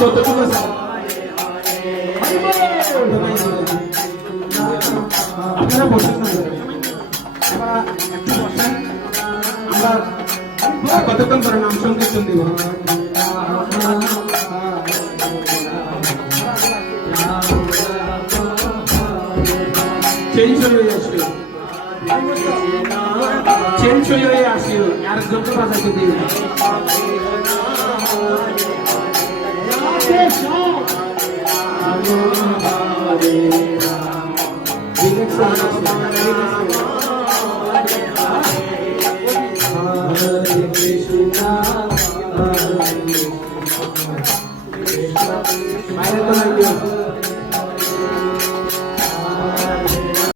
কতটুকু আছে? আপনারা বসেন না, আপনারা একটু বসেন। আমরা কতক্ষণ করে নাম সংকীর্তন দিব? চেঞ্জ হয়ে আসিও, চেঞ্জ হয়ে আসিও, আরেকজনকে বাজাইতে দিও।